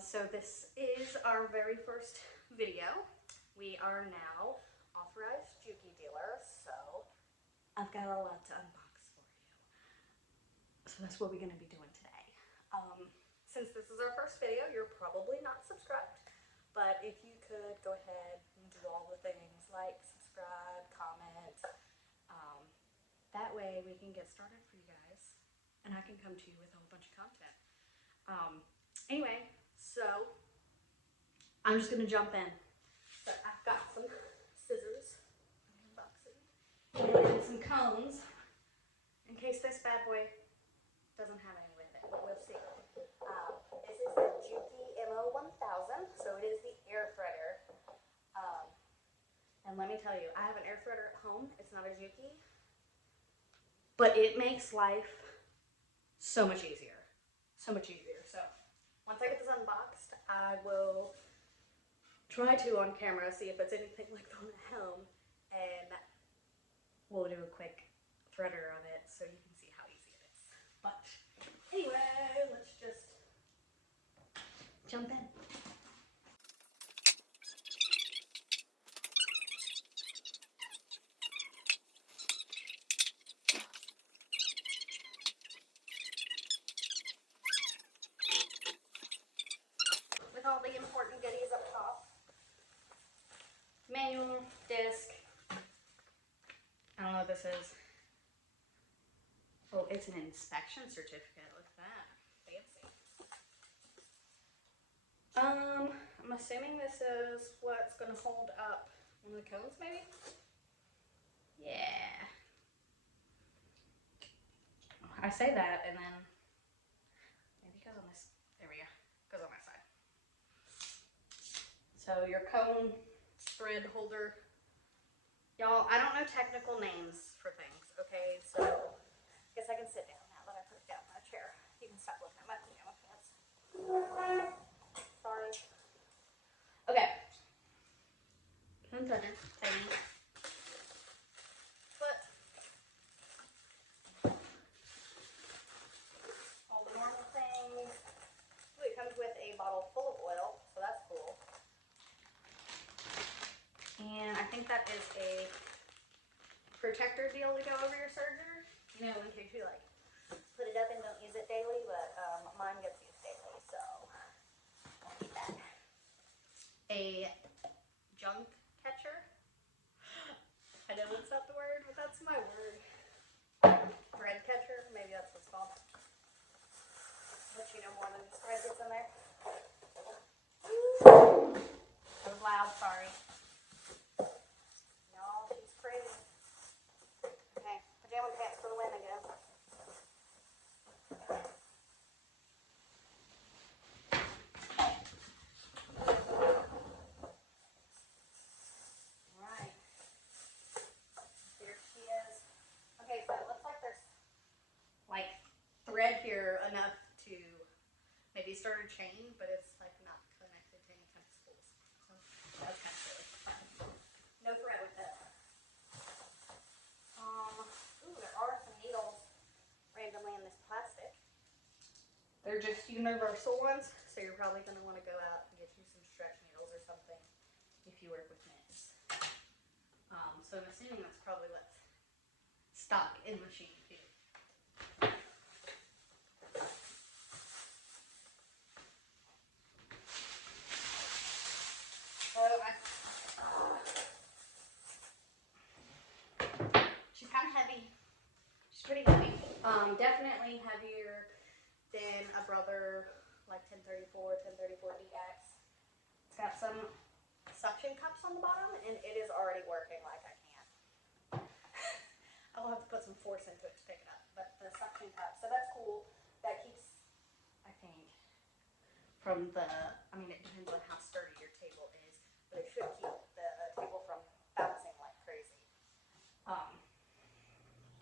So this is our very first video. We are now authorized Juki dealers, so I've got a lot to unbox for you. So that's what we're going to be doing today. Since this is our first video, you're probably not subscribed, but if you could go ahead and do all the things like subscribe, comment, that way we can get started for you guys and I can come to you with a whole bunch of content. Anyway, so I'm just gonna jump in. So I've got some scissors, unboxing, and some cones in case this bad boy doesn't have any with it, but we'll see. This is the Juki MO1000, so it is the air threader. And let me tell you, I have an air threader at home. It's not a Juki, but it makes life so much easier. So much easier. So once I get this unboxed, I will try to on camera see if it's anything like the one at home, and we'll do a quick threader on it so you can see how easy it is. But anyway, let's just jump in. With all the important goodies up top. Manual, disc. I don't know what this is. Oh, it's an inspection certificate. Look at that. Fancy. I'm assuming this is what's going to hold up one of the cones, maybe? Yeah. I say that, and then maybe it goes on this. There we go. Goes on that side. So your cone thread holder. Y'all, I don't know technical names for things, okay? So I guess I can sit down now that I put it down in my chair. You can stop looking at my pajama pants. Sorry. Okay. Cone threader, tiny. But all the normal things. Ooh, it comes with a bottle full of oil, so that's cool. And I think that is a protector deal to go over your surgery. You know, in case you like put it up and don't use it daily, but mine gets used daily, so I'll need that. A junk catcher. I know that's not the word, but that's my word. Thread catcher, maybe that's what it's called. But you know more than just thread gets in there. That was loud, sorry. No, she's crazy. Okay, pajama pants for the win again. Alright. There she is. Okay, so it looks like there's like thread here enough to maybe start a chain, but it's like not connected to any kind of spools. So that's kind of silly. No thread with it. Ooh, there are some needles randomly in this plastic. They're just universal ones, so you're probably going to want to go out and get you some stretch needles or something if you work with knits. So I'm assuming that's probably what's stock in the machine too. So she's kind of heavy. She's pretty heavy. Definitely heavier than a Brother like 1034, 1034DX. It's got some suction cups on the bottom, and it is already working like I can't. I will have to put some force into it to pick it up, but the suction cup, so that's cool. That keeps, I think, from the, I mean, it depends on how sturdy your table is, but it should keep the table from bouncing like crazy.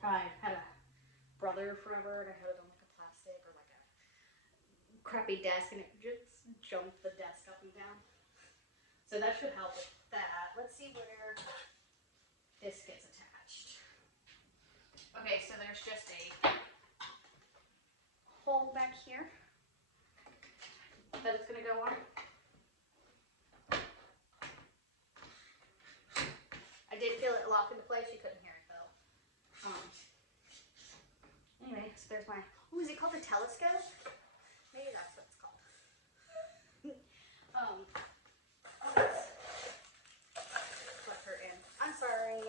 I had a Brother forever, and I had it on like a plastic or like a crappy desk, and it just jumped the desk up and down. So that should help with that. Let's see where this gets attached. Okay, so there's just a hole back here. that it's gonna go on. I did feel it lock into place. You couldn't hear it though. Anyway, so there's my, oh, is it called a telescope? Maybe that's what it's called. Let her in. I'm sorry.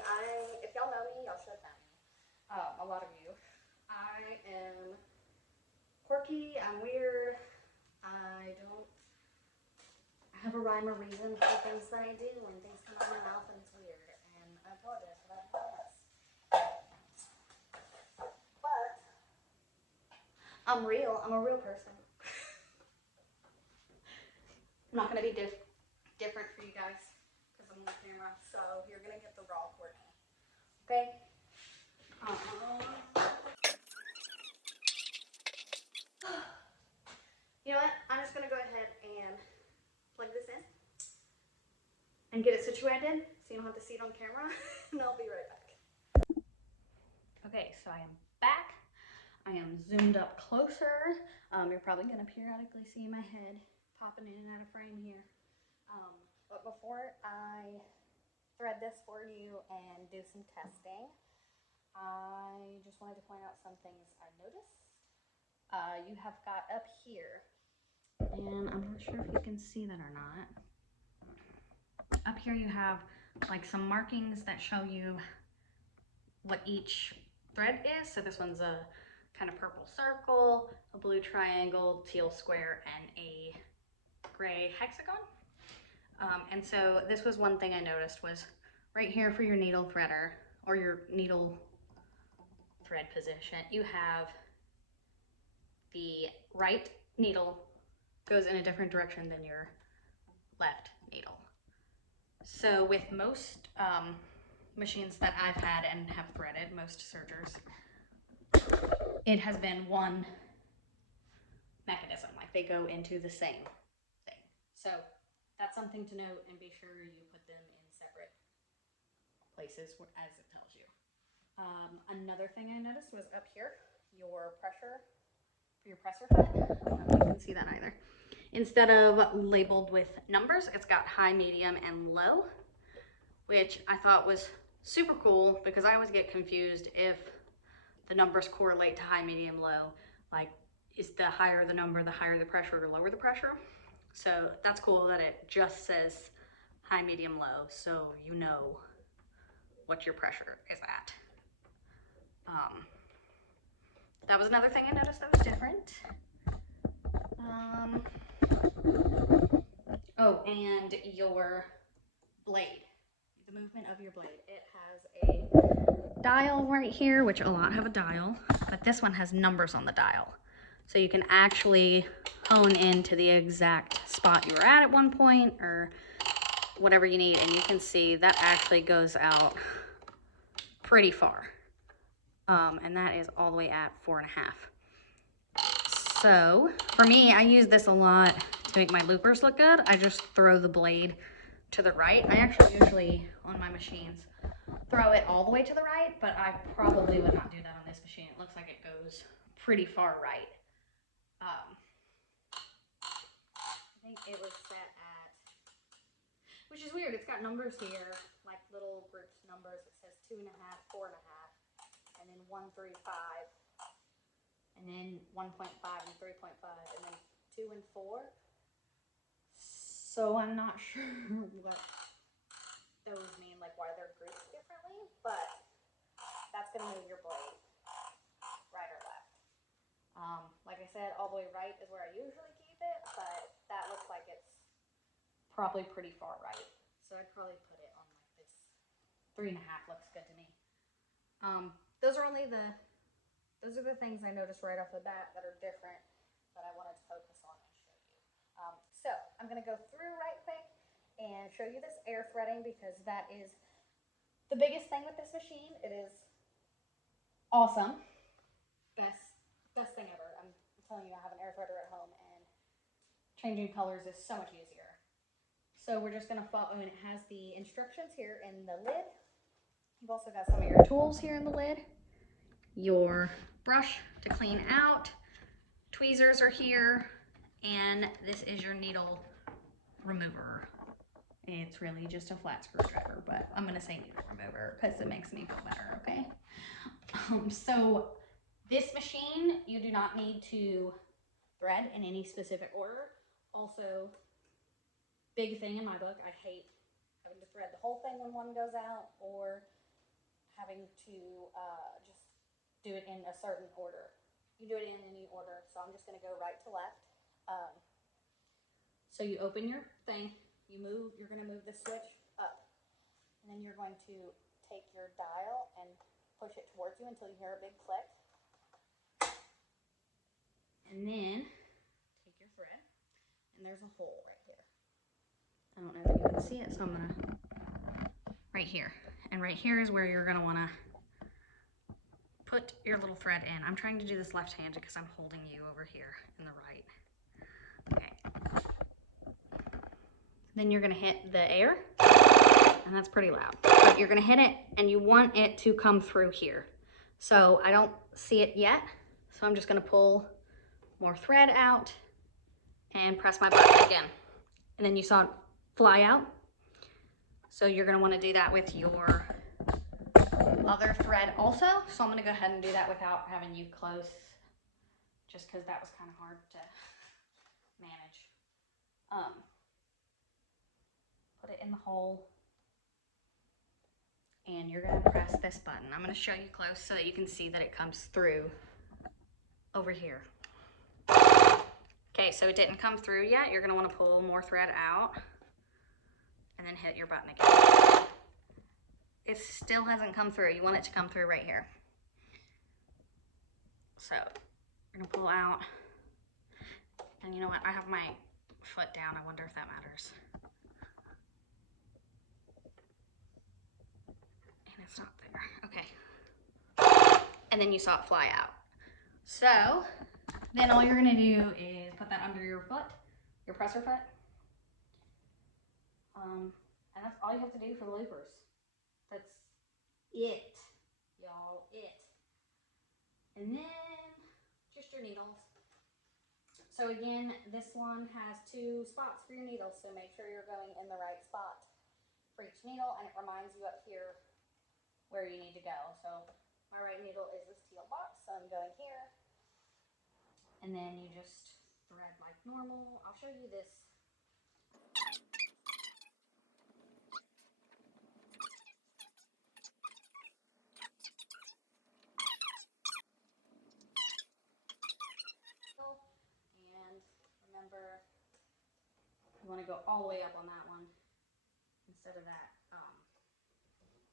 If y'all know me, y'all should have met me. A lot of you. I am quirky. I'm weird. I have a rhyme or reason for things that I do, and things come out of my mouth, and it's weird. And I apologize for that. But I'm real. I'm a real person. I'm not gonna be different for you guys because I'm on the camera. So you're gonna get the raw Courtney. Okay? You know what? I'm just gonna go ahead and plug this in and get it situated so you don't have to see it on camera. And I'll be right back. Okay, so I am back. I am zoomed up closer. You're probably gonna periodically see my head popping in and out of frame here. But before I thread this for you and do some testing, I just wanted to point out some things I noticed. You have got up here, and I'm not sure if you can see that or not. Up here you have like some markings that show you what each thread is. So this one's a kind of purple circle, a blue triangle, teal square, and a gray hexagon. And so this was one thing I noticed was right here for your needle threader or your needle thread position, you have the right needle goes in a different direction than your left needle. So with most machines that I've had and have threaded, most sergers, it has been one mechanism, like they go into the same thing. So that's something to note, and be sure you put them in separate places as it tells you. Another thing I noticed was up here, your pressure for your presser foot. I don't know if you can see that either. Instead of labeled with numbers, it's got high, medium, and low, which I thought was super cool because I always get confused if the numbers correlate to high, medium, low. Like, is the higher the number, the higher the pressure, or lower the pressure? So that's cool that it just says high, medium, low, so you know what your pressure is at. That was another thing I noticed that was different. Oh, and your blade, the movement of your blade. It has a dial right here, which a lot have a dial, but this one has numbers on the dial. So you can actually hone into the exact spot you were at one point or whatever you need. And you can see that actually goes out pretty far. And that is all the way at 4.5. So for me, I use this a lot to make my loopers look good. I just throw the blade to the right. I actually usually on my machines throw it all the way to the right, but I probably would not do that on this machine. It looks like it goes pretty far right. I think it was set at, which is weird, it's got numbers here, like little groups numbers. It says 2.5, 4.5, and then 1, 3, 5, and then 1.5 and 3.5, and then 2 and 4. So I'm not sure what those mean, like why they're grouped differently, but that's gonna move your blade right or left. Like I said, all the way right is where I usually keep it, but that looks like it's probably pretty far right. So I'd probably put it on like this 3.5 looks good to me. Those are the things I noticed right off the bat that are different that I wanted to focus on and show you. So I'm gonna go through right quick and show you this air threading because that is the biggest thing with this machine. It is awesome. Best thing ever. I'm telling you, I have an air threader at home and changing colors is so much easier. So we're just gonna follow, and it has the instructions here in the lid. You've also got some of your tools here in the lid. Your brush to clean out. Tweezers are here. And this is your needle remover. It's really just a flat screwdriver, but I'm gonna say needle remover because it makes me feel better, okay? So this machine, you do not need to thread in any specific order. Also, big thing in my book, I hate having to thread the whole thing when one goes out or having to just do it in a certain order. You do it in any order, so I'm just gonna go right to left. So you open your thing, you're gonna move the switch up, and then you're going to take your dial and push it towards you until you hear a big click. And then take your thread, and there's a hole right here. I don't know if you can see it, so I'm gonna, right here. And right here is where you're gonna wanna put your little thread in. I'm trying to do this left-handed because I'm holding you over here in the right. Okay. Then you're gonna hit the air, and that's pretty loud. But you're gonna hit it, and you want it to come through here. So I don't see it yet, so I'm just gonna pull more thread out and press my button again. And then you saw it fly out. So you're gonna wanna do that with your other thread also. So I'm gonna go ahead and do that without having you close, just because that was kind of hard to manage. Put it in the hole, and you're gonna press this button. I'm gonna show you close so that you can see that it comes through over here. Okay, so it didn't come through yet. You're gonna wanna pull more thread out and then hit your button again. It still hasn't come through. You want it to come through right here. So you're gonna pull out, and you know what? I have my foot down. I wonder if that matters. And it's not there. Okay. And then you saw it fly out. So then all you're gonna do is put that under your foot, your presser foot. And that's all you have to do for the loopers. That's it, y'all, it. And then just your needles. So again, this one has 2 spots for your needles, so make sure you're going in the right spot for each needle, and it reminds you up here where you need to go. So my right needle is this teal box, so I'm going here. And then you just thread like normal. I'll show you this. And remember, you want to go all the way up on that one instead of that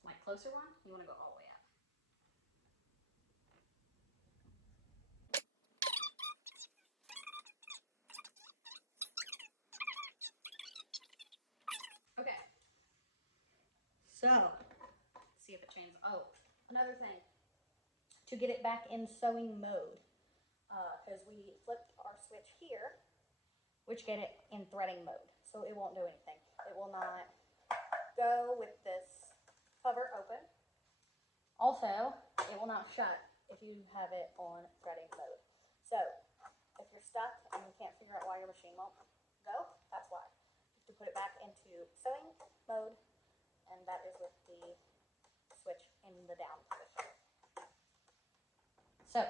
like closer one. You want to go all the way up. Okay. So let's see if it changes. Oh, another thing to get it back in sewing mode, because we flipped our switch here, which get it in threading mode, so it won't do anything. It will not go with this cover open. Also, it will not shut if you have it on threading mode. So if you're stuck and you can't figure out why your machine won't go, that's why. You have to put it back into sewing mode, and that is with the switch in the down position. So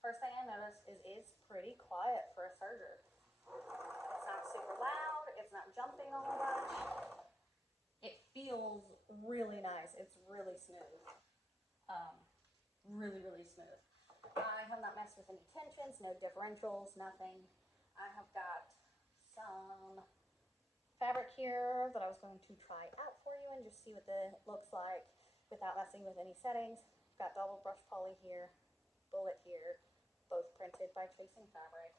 first thing I noticed is it's pretty quiet for a serger. It's not super loud, it's not jumping all much. It feels really nice. It's really smooth. Really, really smooth. I have not messed with any tensions, no differentials, nothing. I have got some fabric here that I was going to try out for you and just see what it looks like without messing with any settings. Got double brush poly here, bullet here, both printed by Chasing Fabric.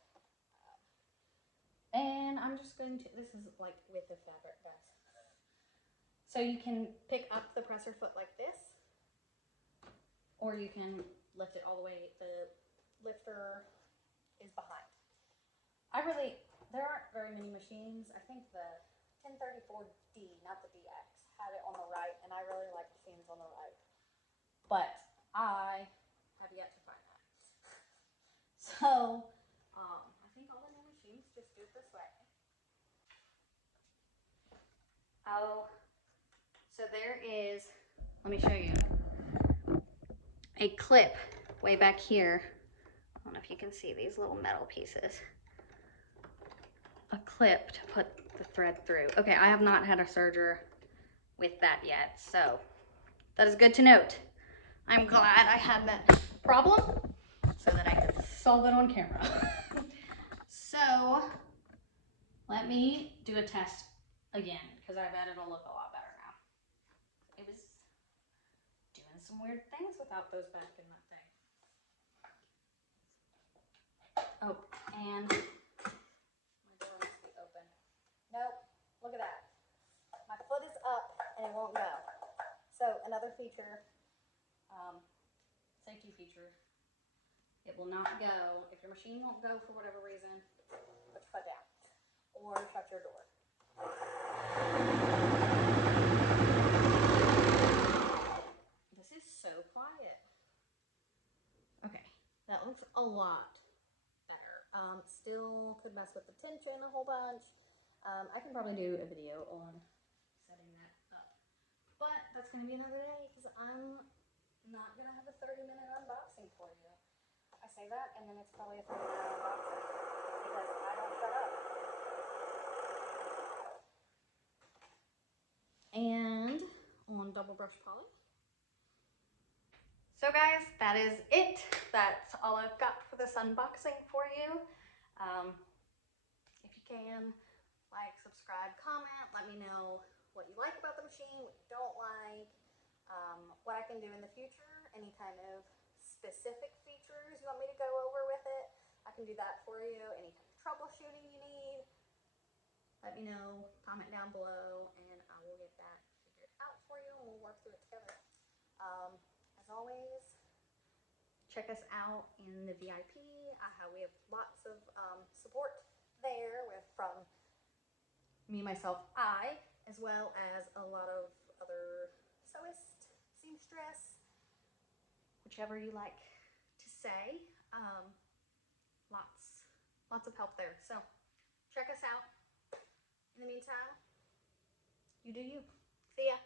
And I'm just going to, this is like with the fabric, guys. So you can pick up the presser foot like this, or you can lift it all the way. The lifter is behind. There aren't very many machines. I think the 1034D, not the DX, had it on the right, and I really like machines on the right. But I have yet to find that. So Oh, so there is, let me show you, a clip way back here. I don't know if you can see these little metal pieces. A clip to put the thread through. Okay, I have not had a serger with that yet, so that is good to note. I'm glad I had that problem so that I could solve it on camera. So let me do a test again, because I bet it'll look a lot better now. It was doing some weird things without those back in that thing. Oh, and my door must be open. Nope, look at that. My foot is up and it won't go. So another feature, safety feature, it will not go. If your machine won't go for whatever reason, put your foot down or shut your door. This is so quiet. Okay, that looks a lot better. Still could mess with the tension a whole bunch. I can probably do a video on setting that up, but that's gonna be another day because I'm not gonna have a 30-minute unboxing for you. I say that, and then it's probably a 30-minute unboxing because I don't shut up. And on double brush poly. So guys, that is it. That's all I've got for this unboxing for you. If you can, like, subscribe, comment, let me know what you like about the machine, what you don't like, what I can do in the future, any kind of specific features you want me to go over with it. I can do that for you. Any kind of troubleshooting you need, let me know, comment down below, and I will get that figured out for you, and we'll work through it together. As always, check us out in the VIP. We have lots of support there from me, myself, as well as a lot of other sewist, seamstress, whichever you like to say. Lots of help there. So check us out. In the meantime, you do you. See ya.